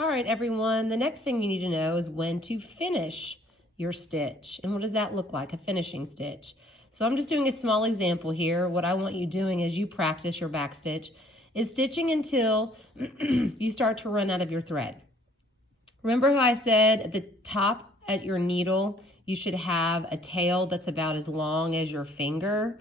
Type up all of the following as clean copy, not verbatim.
All right, everyone, the next thing you need to know is when to finish your stitch. And what does that look like, a finishing stitch? So I'm just doing a small example here. What I want you doing as you practice your back stitch is stitching until you start to run out of your thread. Remember how I said at the top at your needle, you should have a tail that's about as long as your finger,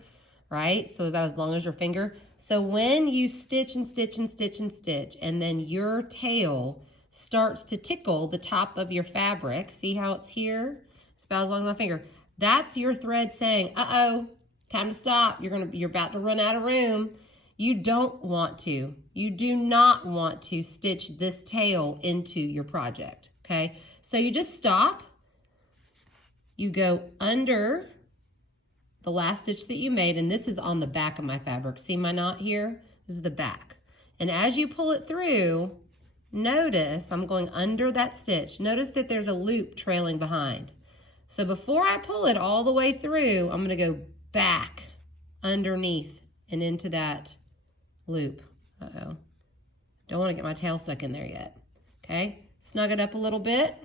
right? So about as long as your finger. So when you stitch and stitch and stitch and stitch, and then your tail starts to tickle the top of your fabric, see how it's here? It's about as long as my finger. That's your thread saying, uh-oh, time to stop. You're about to run out of room. You don't want to. You do not want to stitch this tail into your project, okay? So you just stop. You go under the last stitch that you made, and this is on the back of my fabric. See my knot here? This is the back. And as you pull it through, notice I'm going under that stitch. Notice that there's a loop trailing behind. So before I pull it all the way through, I'm going to go back underneath and into that loop. Uh-oh. Don't want to get my tail stuck in there yet. Okay, snug it up a little bit.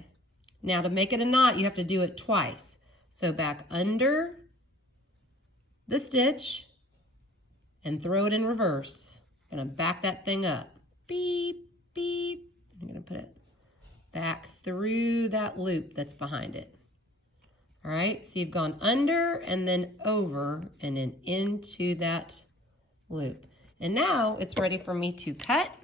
Now to make it a knot, you have to do it twice. So back under the stitch and throw it in reverse. I'm going to back that thing up. Beep, beep. I'm going to put it back through that loop that's behind it. All right, so you've gone under and then over and then into that loop. And now it's ready for me to cut,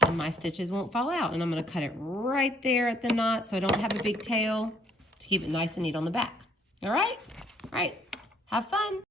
and my stitches won't fall out. And I'm going to cut it right there at the knot so I don't have a big tail to keep it nice and neat on the back. All right? All right, have fun.